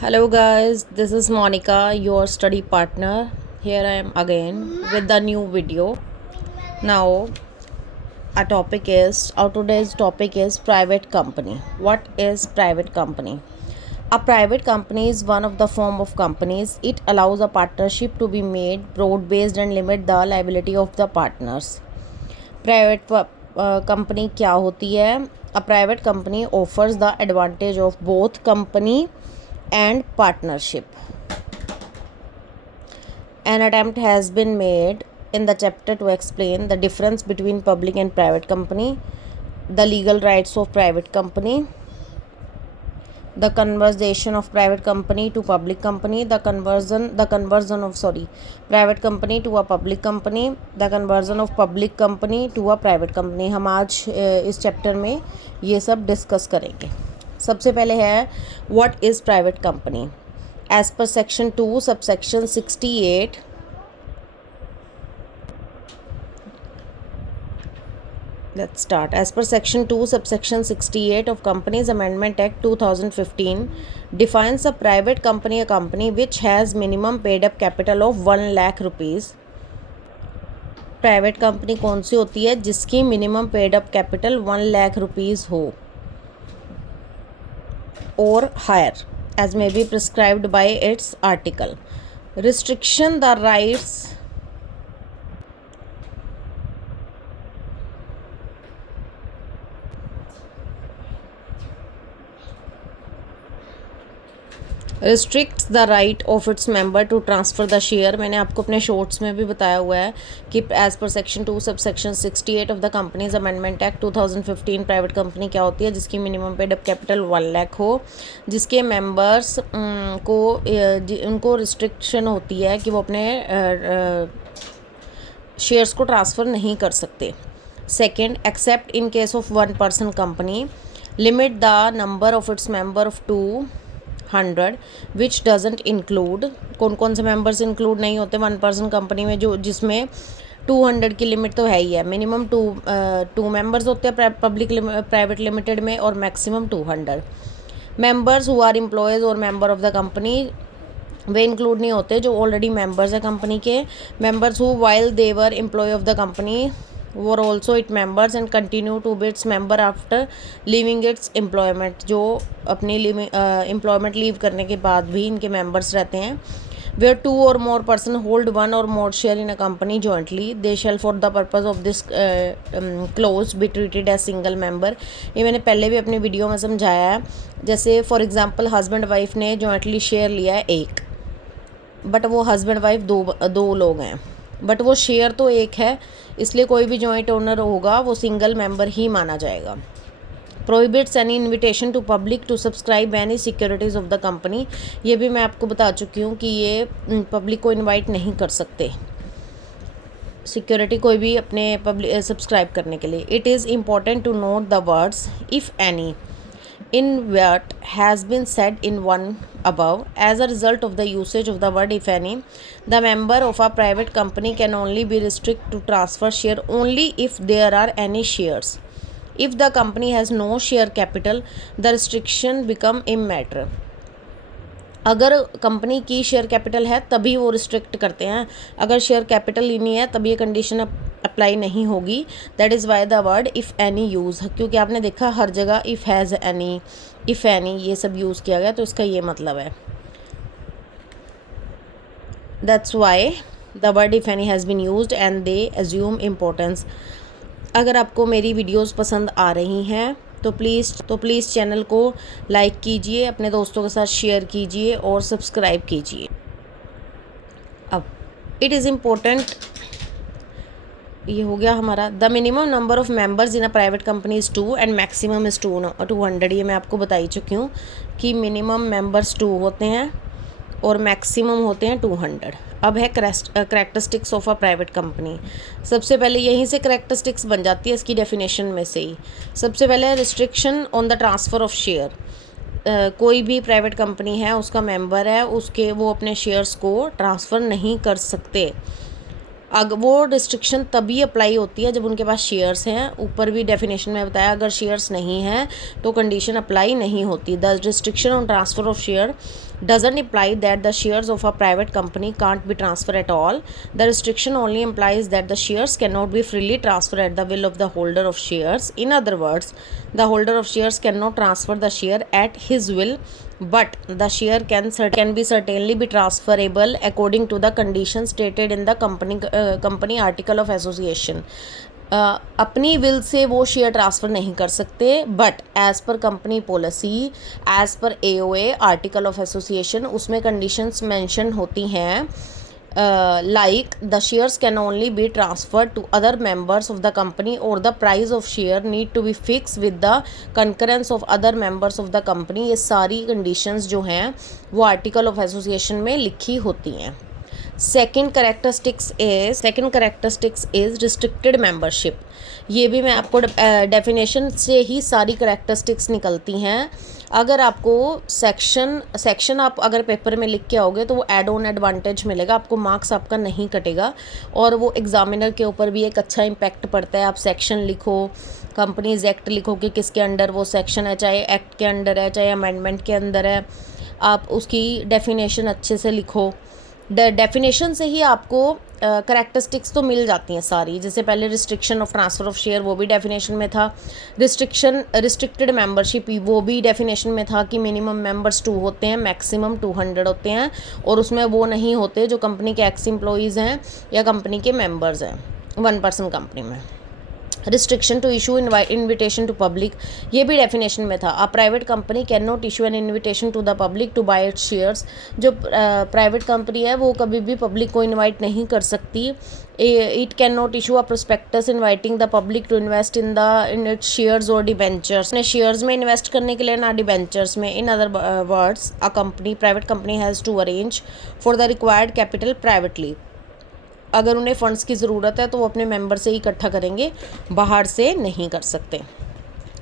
Hello guys, this is Monica, your study partner. Here I am again with the new video. Now, our today's topic is private company. What is private company? A private company is one of the form of companies. It allows a partnership to be made broad based and limit the liability of the partners. Private company क्या होती है? अ private company offers the advantage of both company and partnership. An attempt has been made in the chapter to explain the difference between public and private company, the legal rights of private company, the conversion of private company to public company, the conversion of private company to a public company, the conversion of public company to a private company. हम आज इस chapter में ये सब discuss करेंगे. सबसे पहले है what is private company. As per section 2 subsection 68. Let's start. As per Section 2, subsection 68 of Companies Amendment Act 2015 defines a private company a company which has minimum paid up capital of 1 lakh rupees. Private company कौन सी होती है? जिसकी minimum paid up capital 1 lakh rupees हो और higher as may be prescribed by its article. Restriction the rights restricts the right of its member to transfer the share. मैंने आपको अपने shorts में भी बताया हुआ है कि as per section 2 sub section 68 of the companies amendment act 2015 private company क्या होती है? जिसकी minimum paid up capital 1 lakh हो, जिसके मेंबर्स को उनको रिस्ट्रिक्शन होती है कि वो अपने शेयर्स को ट्रांसफ़र नहीं कर सकते. Second, accept in case of 1 person company, limit the number of its member of 200 which doesn't include. कौन कौन से मेंबर्स इंक्लूड नहीं होते 1 पर्सन कंपनी में? जो जिसमें 200 की लिमिट तो है ही है. मिनिमम टू मेंबर्स होते हैं पब्लिक प्राइवेट लिमिटेड में और maximum 200. Members who are employees और मेंबर ऑफ द कंपनी वे इंक्लूड नहीं होते जो ऑलरेडी मेंबर्स है कंपनी के. Members who while they were employee of the company were also it members and continue to be its member after leaving its employment. जो अपनी employment leave करने के बाद भी इनके मेंबर्स रहते हैं. वेयर 2 और मोर पर्सन होल्ड 1 और more share in a company jointly they shall for the purpose of this clause be treated as single member. ये मैंने पहले भी अपनी वीडियो में समझाया है. जैसे फॉर एग्जांपल हस्बैंड वाइफ ने जॉइंटली शेयर लिया है एक, बट वो हस्बैंड वाइफ दो लोग हैं, बट वो शेयर तो एक है, इसलिए कोई भी जॉइंट ओनर होगा वो सिंगल मेंबर ही माना जाएगा. Prohibits any invitation to public to subscribe any securities of the company. ये भी मैं आपको बता चुकी हूँ कि ये पब्लिक को इनवाइट नहीं कर सकते सिक्योरिटी कोई भी अपने पब्लिक सब्सक्राइब करने के लिए. It is important to note the words if any in what has been said in one above. As a result of the usage of the word if any, the member of a private company can only be restricted to transfer share only if there are any shares. If the company has no share capital, the restriction become immaterial. अगर company की share capital है तभी वो restrict करते हैं. अगर share capital ही नहीं है तब ये कंडीशन अप्लाई नहीं होगी. That is why the word if any use, क्योंकि आपने देखा हर जगह if has any, if any ये सब यूज़ किया गया, तो इसका ये मतलब है. That's why the word if any has been used and they assume importance. अगर आपको मेरी वीडियोस पसंद आ रही हैं तो प्लीज़ चैनल को लाइक कीजिए, अपने दोस्तों के साथ शेयर कीजिए और सब्सक्राइब कीजिए. अब इट इज़ इम्पोर्टेंट, ये हो गया हमारा. The minimum number of members in a private company is 2 and maximum is 200. ये मैं आपको बता ही चुकी हूँ कि मिनिमम मेंबर्स 2 होते हैं और मैक्सिमम होते हैं 200. अब है characteristics of a private company. सबसे पहले यहीं से करैक्टरिस्टिक्स बन जाती है इसकी डेफिनेशन में से ही. सबसे पहले restriction on the transfer of share. कोई भी प्राइवेट कंपनी है, उसका मेंबर है, उसके वो अपने शेयर्स को ट्रांसफ़र नहीं कर सकते. वो रिस्ट्रिक्शन तभी अप्लाई होती है जब उनके पास शेयर्स हैं। ऊपर भी डेफिनेशन में बताया, अगर शेयर्स नहीं हैं तो कंडीशन अप्लाई नहीं होती। The restriction on transfer of share doesn't imply that the shares of a private company can't be transferred at all. The restriction only implies that the shares cannot be freely transferred at the will of the holder of shares. In other words, the holder of shares cannot transfer the share at his will, but the share can be certainly be transferable according to the conditions stated in the company article of association. अपनी will say वो share transfer नहीं कर सकते, but as per company policy, as per AOA article of association, उसमें conditions mention होती हैं like the shares can only be transferred to other members of the company or the price of share need to be fixed with the concurrence of other members of the company। ये सारी conditions जो हैं वो article of association में लिखी होती हैं। Second characteristics is restricted membership. ये भी मैं आपको डेफिनेशन से ही सारी करेक्टरिस्टिक्स निकलती हैं। अगर आपको सेक्शन आप अगर पेपर में लिख के आओगे तो वो एड ऑन एडवांटेज मिलेगा आपको, मार्क्स आपका नहीं कटेगा और वो एग्जामिनर के ऊपर भी एक अच्छा इम्पैक्ट पड़ता है। आप सेक्शन लिखो, कंपनीज एक्ट लिखो कि किसके अंडर वो सेक्शन है, चाहे एक्ट के अंडर है चाहे अमेंडमेंट के अंदर है, आप उसकी डेफिनेशन अच्छे से लिखो। डेफिनेशन से ही आपको करेक्टरिस्टिक्स तो मिल जाती हैं सारी। जैसे पहले restriction of transfer of share वो भी डेफिनेशन में था, रिस्ट्रिक्टेड मेंबरशिप वो भी डेफिनेशन में था कि मिनिमम मेंबर्स 2 होते हैं, मैक्सिमम 200 होते हैं, और उसमें वो नहीं होते जो कंपनी के एक्स एम्प्लॉइज़ हैं या कंपनी के मेंबर्स हैं 1 पर्सन कंपनी में। Restriction to issue invitation to public, ये भी डेफिनेशन में था। A private company can not issue an invitation to the public to buy its shares. जो प्राइवेट कंपनी है वो कभी भी पब्लिक को इनवाइट नहीं कर सकती। It can not issue a prospectus inviting the public to invest in its shares और डिबेंचर्स। ने शेयर्स में इन्वेस्ट करने के लिए ना डिबेंचर्स में। In other words, a company private company has to arrange for the required capital privately. अगर उन्हें फ़ंड्स की ज़रूरत है तो वो अपने मेंबर से ही इकट्ठा करेंगे, बाहर से नहीं कर सकते।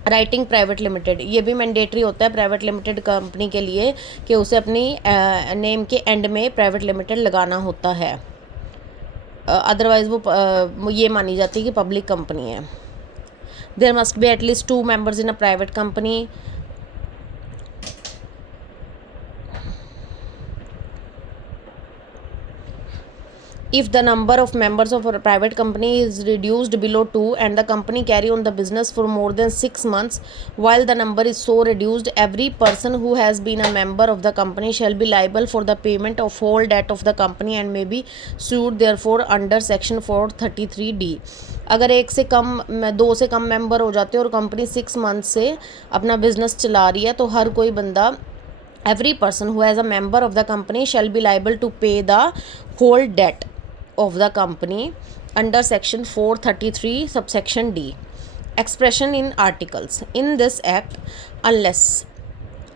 राइटिंग प्राइवेट लिमिटेड, ये भी मैंडेटरी होता है प्राइवेट लिमिटेड कंपनी के लिए कि उसे अपनी नेम के एंड में प्राइवेट लिमिटेड लगाना होता है, अदरवाइज़ वो ये मानी जाती है कि पब्लिक कंपनी है। There must be at least 2 members in a private company. If the number of members of a private company is reduced below 2 and the company carry on the business for more than 6 months, while the number is so reduced, every person who has been a member of the company shall be liable for the payment of whole debt of the company and may be sued therefore under section 433D। अगर 2 से कम member हो जाते हैं और company 6 month से अपना business चला रही है तो हर कोई बंदा, every person who has a member of the company shall be liable to pay the whole debt of the company under section 433 subsection D। Expression in articles in this act, unless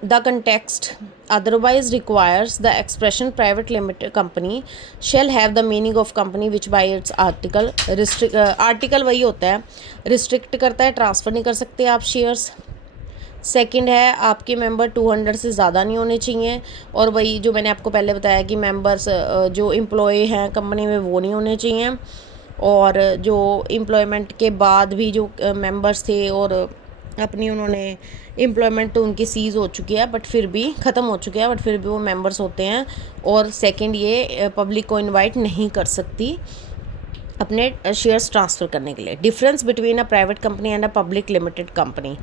the context otherwise requires, the expression private limited company shall have the meaning of company which by its article article वही होता है, restrict करता है, transfer नहीं कर सकते आप shares. Second है, आपके मेंबर 200 से ज़्यादा नहीं होने चाहिए, और वही जो मैंने आपको पहले बताया कि मेंबर्स जो एम्प्लॉय हैं कंपनी में वो नहीं होने चाहिए, और जो एम्प्लॉयमेंट के बाद भी जो मेंबर्स थे और अपनी उन्होंने एम्प्लॉयमेंट तो उनकी सीज़ हो चुकी है बट फिर भी ख़त्म हो चुकी है, बट फिर भी वो मेंबर्स होते हैं। और सेकंड, ये पब्लिक को इनवाइट नहीं कर सकती अपने शेयर्स ट्रांसफ़र करने के लिए। Difference between a private company and a public limited company.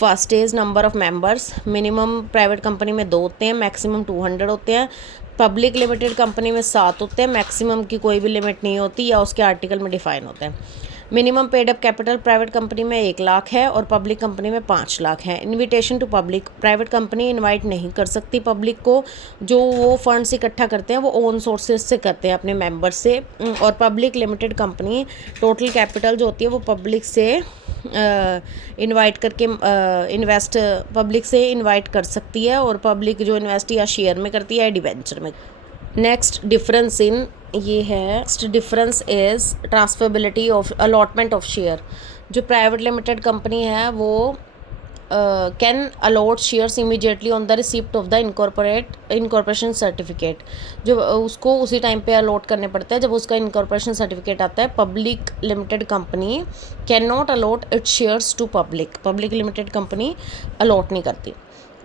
First is number of members. Minimum private company में 2 होते हैं, मैक्सिमम 200 होते हैं। पब्लिक लिमिटेड कंपनी में 7 होते हैं, मैक्सिमम की कोई भी लिमिट नहीं होती या उसके आर्टिकल में डिफाइन होते हैं। Minimum paid up capital private company में 1 लाख है और पब्लिक कंपनी में 5 लाख है। Invitation to public, private company invite नहीं कर सकती पब्लिक को, जो वो फंड्स इकट्ठा करते हैं वो ओन सोर्सेज से करते हैं अपने मेंबर से। और public limited company total capital जो होती है वो पब्लिक से इनवाइट करके इन्वेस्ट पब्लिक से इनवाइट कर सकती है, और पब्लिक जो इन्वेस्ट या शेयर में करती है डिबेंचर में। नेक्स्ट डिफरेंस इन ये है, next difference is transferability of allotment of share. जो प्राइवेट लिमिटेड कंपनी है वो can allot shares immediately on the receipt of the incorporation certificate, जो उसको उसी टाइम पे अलॉट करने पड़ते हैं जब उसका इनकॉर्पोरेशन सर्टिफिकेट आता है। Public limited company can not allot its shares to public limited company allot नहीं करती।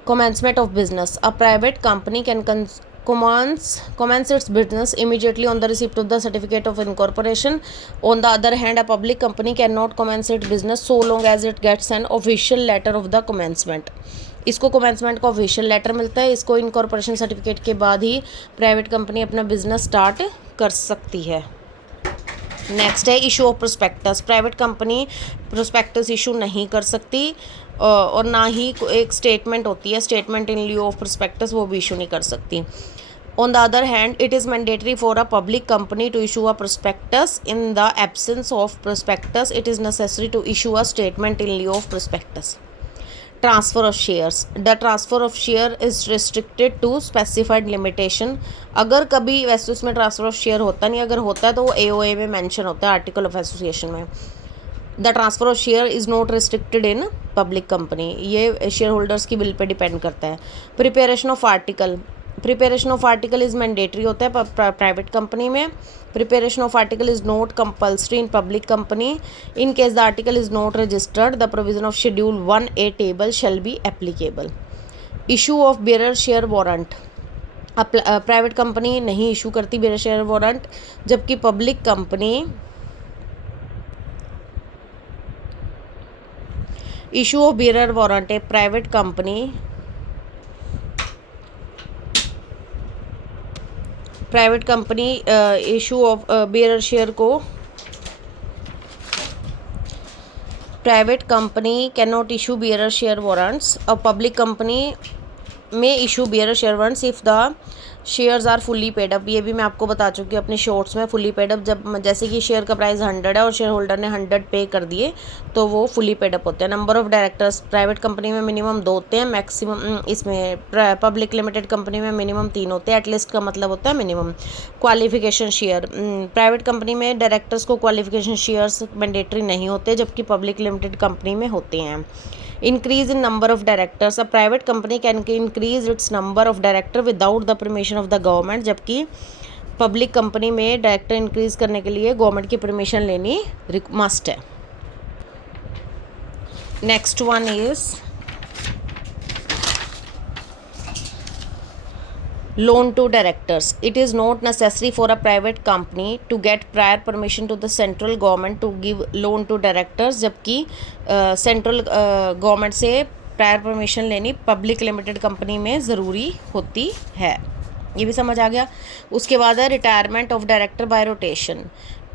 Commencement of business, a private company can commence its business immediately on the receipt of the certificate of incorporation. On the other hand, a public company cannot commence its business so long as it gets an official letter of the commencement. इसको commencement का official letter मिलता है, इसको incorporation certificate के बाद ही private company अपना business start कर सकती है। नेक्स्ट है issue of prospectus. Private company prospectus issue नहीं कर सकती और ना ही एक स्टेटमेंट होती है, statement in lieu of prospectus, वो भी इशू नहीं कर सकती। On the other hand, it is mandatory for a public company to issue a prospectus. In the absence of prospectus, it is necessary to issue a statement in lieu of prospectus. Transfer of shares, the transfer of share is restricted to specified limitation. अगर कभी वैसे उसमें transfer of share होता नहीं, अगर होता है तो वो AOA में मेंशन होता है, आर्टिकल ऑफ एसोसिएशन में। The transfer of share is not restricted in public company, ये शेयर होल्डर्स की बिल पे डिपेंड करता है। Preparation of article is mandatory होता है प्राइवेट कंपनी में। Preparation of article is not compulsory in public company. In case the article is not registered, the provision of schedule 1A table shall be applicable. Issue of bearer share warrant, private company नहीं issue करती bearer share warrant, जबकि public company issue of bearer warrant, a private company issue of bearer share को, private company can not issue bearer share warrants. और public company में issue bearer share warrants if the shares are fully paid up. ये भी मैं आपको बता चुकी हूँ अपने शॉर्ट्स में। फुली पेड अप, जब जैसे कि शेयर का प्राइस 100 है और शेयर होल्डर ने 100 पे कर दिए तो वो फुली पेड अप होते हैं। Number of directors, private company में मिनिमम 2 होते हैं, मैक्सिमम इसमें पब्लिक लिमिटेड कंपनी में मिनिमम 3 होते हैं। एटलीस्ट का मतलब होता है minimum. Qualification share, private company में डायरेक्टर्स को क्वालिफिकेशन शेयर्स मैंडेटरी नहीं होते, जबकि पब्लिक लिमिटेड कंपनी में होते हैं। Increase in number of directors, a private company can increase its number of director without the permission of the government, जबकि public company में डायरेक्टर इंक्रीज करने के लिए गवर्नमेंट की परमिशन लेनी मस्ट है। Next one is loan to directors. It is not necessary for a private company to get prior permission to the central government to give loan to directors, जबकि central government से prior permission लेनी public limited company में ज़रूरी होती है। ये भी समझ आ गया। उसके बाद है retirement of director by rotation.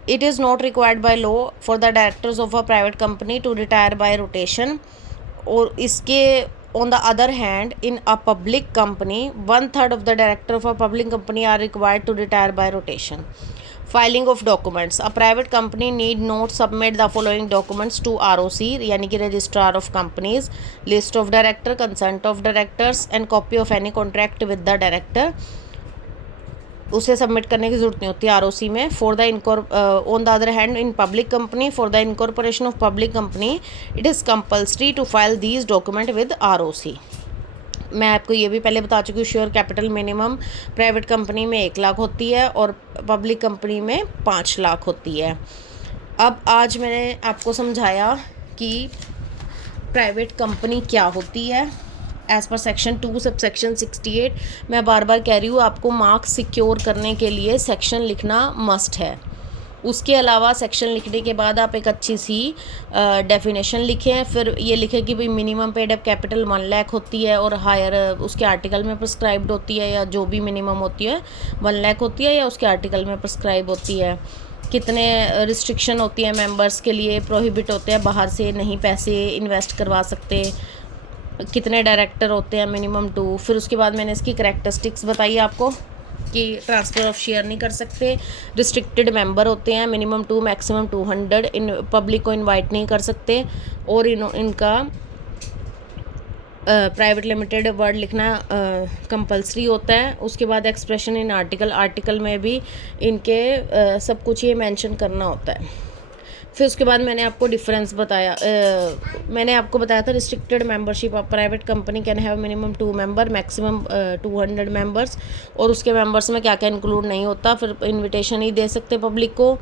It is not required by law for the directors of a private company to retire by rotation. और इसके on the other hand, in a public company, 1/3 of the director of a public company are required to retire by rotation. Filing of documents, a private company need not submit the following documents to ROC, यानी कि registrar of companies: list of director, consent of directors and copy of any contract with the director. उसे submit करने की ज़रूरत नहीं होती ROC में। For the on the other hand, in public company, for the incorporation of public company, it is compulsory to file these document with ROC। मैं आपको ये भी पहले बता चुकी हूँ, share capital minimum private company में 1 लाख होती है और पब्लिक कंपनी में 5 लाख होती है। अब आज मैंने आपको समझाया कि प्राइवेट कंपनी क्या होती है as per section 2 sub section 68। मैं बार बार कह रही हूँ, आपको मार्क्स सिक्योर करने के लिए सेक्शन लिखना मस्ट है। उसके अलावा सेक्शन लिखने के बाद आप एक अच्छी सी डेफिनेशन लिखें, फिर ये लिखें कि भाई minimum paid up capital 1 lakh होती है और हायर उसके आर्टिकल में प्रिस्क्राइब्ड होती है, या जो भी मिनिमम होती है 1 लाख होती है या उसके आर्टिकल में प्रिस्क्राइब होती है। कितने रिस्ट्रिक्शन होती है मेंबर्स के लिए, प्रोहिबिट होते हैं, बाहर से नहीं पैसे इन्वेस्ट करवा सकते, कितने डायरेक्टर होते हैं, मिनिमम 2। फिर उसके बाद मैंने इसकी करैक्टरिस्टिक्स बताई आपको कि ट्रांसफ़र ऑफ शेयर नहीं कर सकते, रिस्ट्रिक्टेड मेंबर होते हैं, मिनिमम 2 मैक्सिमम 200, इन पब्लिक को इनवाइट नहीं कर सकते, और इनका प्राइवेट लिमिटेड वर्ड लिखना कंपलसरी होता है। उसके बाद एक्सप्रेशन इन आर्टिकल में भी इनके सब कुछ ये मेंशन करना होता है। फिर उसके बाद मैंने आपको डिफरेंस बताया, मैंने आपको बताया था restricted membership of private company can have minimum 2 member maximum 200 members, और उसके मेंबर्स में क्या क्या इंक्लूड नहीं होता। फिर इनविटेशन ही दे सकते पब्लिक को,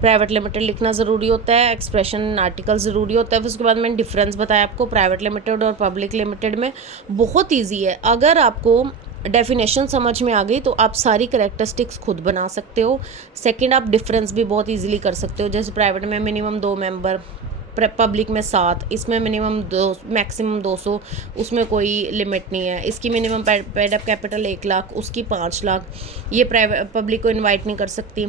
प्राइवेट लिमिटेड लिखना ज़रूरी होता है, एक्सप्रेशन आर्टिकल ज़रूरी होता है। फिर उसके बाद मैंने डिफरेंस बताया आपको प्राइवेट लिमिटेड और पब्लिक लिमिटेड में। बहुत ईजी है, अगर आपको डेफिनेशन समझ में आ गई तो आप सारी करेक्टरिस्टिक्स खुद बना सकते हो। सेकंड, आप डिफरेंस भी बहुत इजीली कर सकते हो, जैसे प्राइवेट में मिनिमम 2 मेंबर, पब्लिक में 7, इसमें मिनिमम 2 मैक्सिमम 200, उसमें कोई लिमिट नहीं है। इसकी minimum paid up capital 1 lakh, उसकी 5 लाख। ये प्राइवेट पब्लिक को इनवाइट नहीं कर सकती,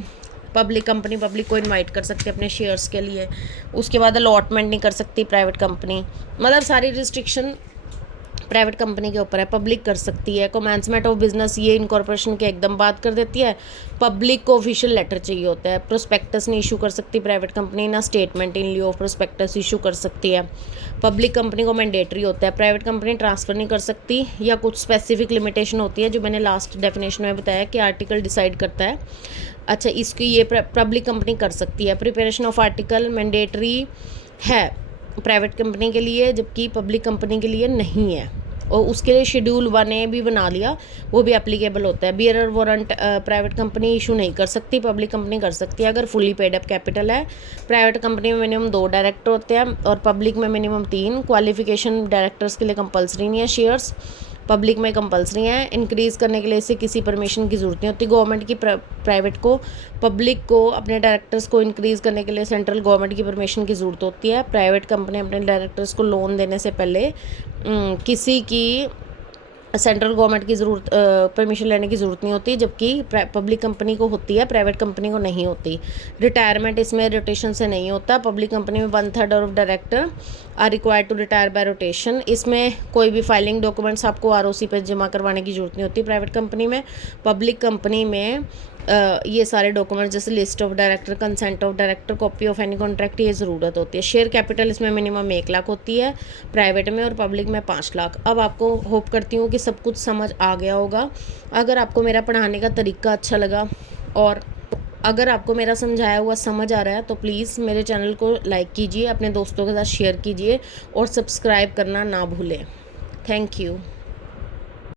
पब्लिक कंपनी पब्लिक को इनवाइट कर सकती है अपने शेयर्स के लिए। उसके बाद अलॉटमेंट नहीं कर सकती प्राइवेट कंपनी, मतलब सारी रिस्ट्रिक्शन प्राइवेट कंपनी के ऊपर है। पब्लिक कर सकती है। कमेंसमेंट ऑफ बिजनेस ये इनकॉर्पोरेशन के एकदम बात कर देती है। पब्लिक को ऑफिशियल लेटर चाहिए होता है। प्रोस्पेक्टस नहीं इशू कर सकती प्राइवेट कंपनी, ना statement in lieu of prospectus issue कर सकती है। पब्लिक कंपनी को मैंडेटरी होता है, प्राइवेट कंपनी ट्रांसफ़र नहीं कर सकती, या कुछ स्पेसिफिक लिमिटेशन होती है जो मैंने लास्ट डेफिनेशन में बताया कि आर्टिकल डिसाइड करता है। अच्छा, इसकी ये पब्लिक कंपनी कर सकती है। प्रिपरेशन ऑफ आर्टिकल मैंडेटरी है प्राइवेट कंपनी के लिए, जबकि पब्लिक कंपनी के लिए नहीं है, और उसके लिए शेड्यूल 1A भी बना लिया, वो भी एप्लीकेबल होता है। Bearer warrant private company issue नहीं कर सकती, पब्लिक कंपनी कर सकती है अगर फुली पेड अप कैपिटल है। प्राइवेट कंपनी में मिनिमम 2 डायरेक्टर होते हैं और पब्लिक में मिनिमम 3। क्वालिफिकेशन डायरेक्टर्स के लिए कंपलसरी नहीं है शेयर्स, पब्लिक में कंपलसरी है। इंक्रीज़ करने के लिए इसे किसी परमिशन की ज़रूरत नहीं होती गवर्नमेंट की। प्राइवेट को, पब्लिक को अपने डायरेक्टर्स को इंक्रीज़ करने के लिए सेंट्रल गवर्नमेंट की परमिशन की ज़रूरत होती है। प्राइवेट कंपनी अपने डायरेक्टर्स को लोन देने से पहले किसी की सेंट्रल गवर्नमेंट की ज़रूरत परमिशन लेने की ज़रूरत नहीं होती, जबकि पब्लिक कंपनी को होती है, प्राइवेट कंपनी को नहीं होती। रिटायरमेंट इसमें रोटेशन से नहीं होता। पब्लिक कंपनी में 1/3 of director are required to retire by rotation. इसमें कोई भी फाइलिंग डॉक्यूमेंट्स आपको ROC पे जमा करवाने की ज़रूरत नहीं होती प्राइवेट कंपनी में। पब्लिक कंपनी में ये सारे डॉक्यूमेंट जैसे list of director, consent of director, copy of any contract, ये ज़रूरत होती है। शेयर कैपिटल इसमें मिनिमम 1 लाख होती है प्राइवेट में, और पब्लिक में 5 लाख। अब आपको होप करती हूँ कि सब कुछ समझ आ गया होगा। अगर आपको मेरा पढ़ाने का तरीका अच्छा लगा और अगर आपको मेरा समझाया हुआ समझ आ रहा है तो प्लीज़ मेरे चैनल को लाइक कीजिए, अपने दोस्तों के साथ शेयर कीजिए और सब्सक्राइब करना ना भूलें। Thank you.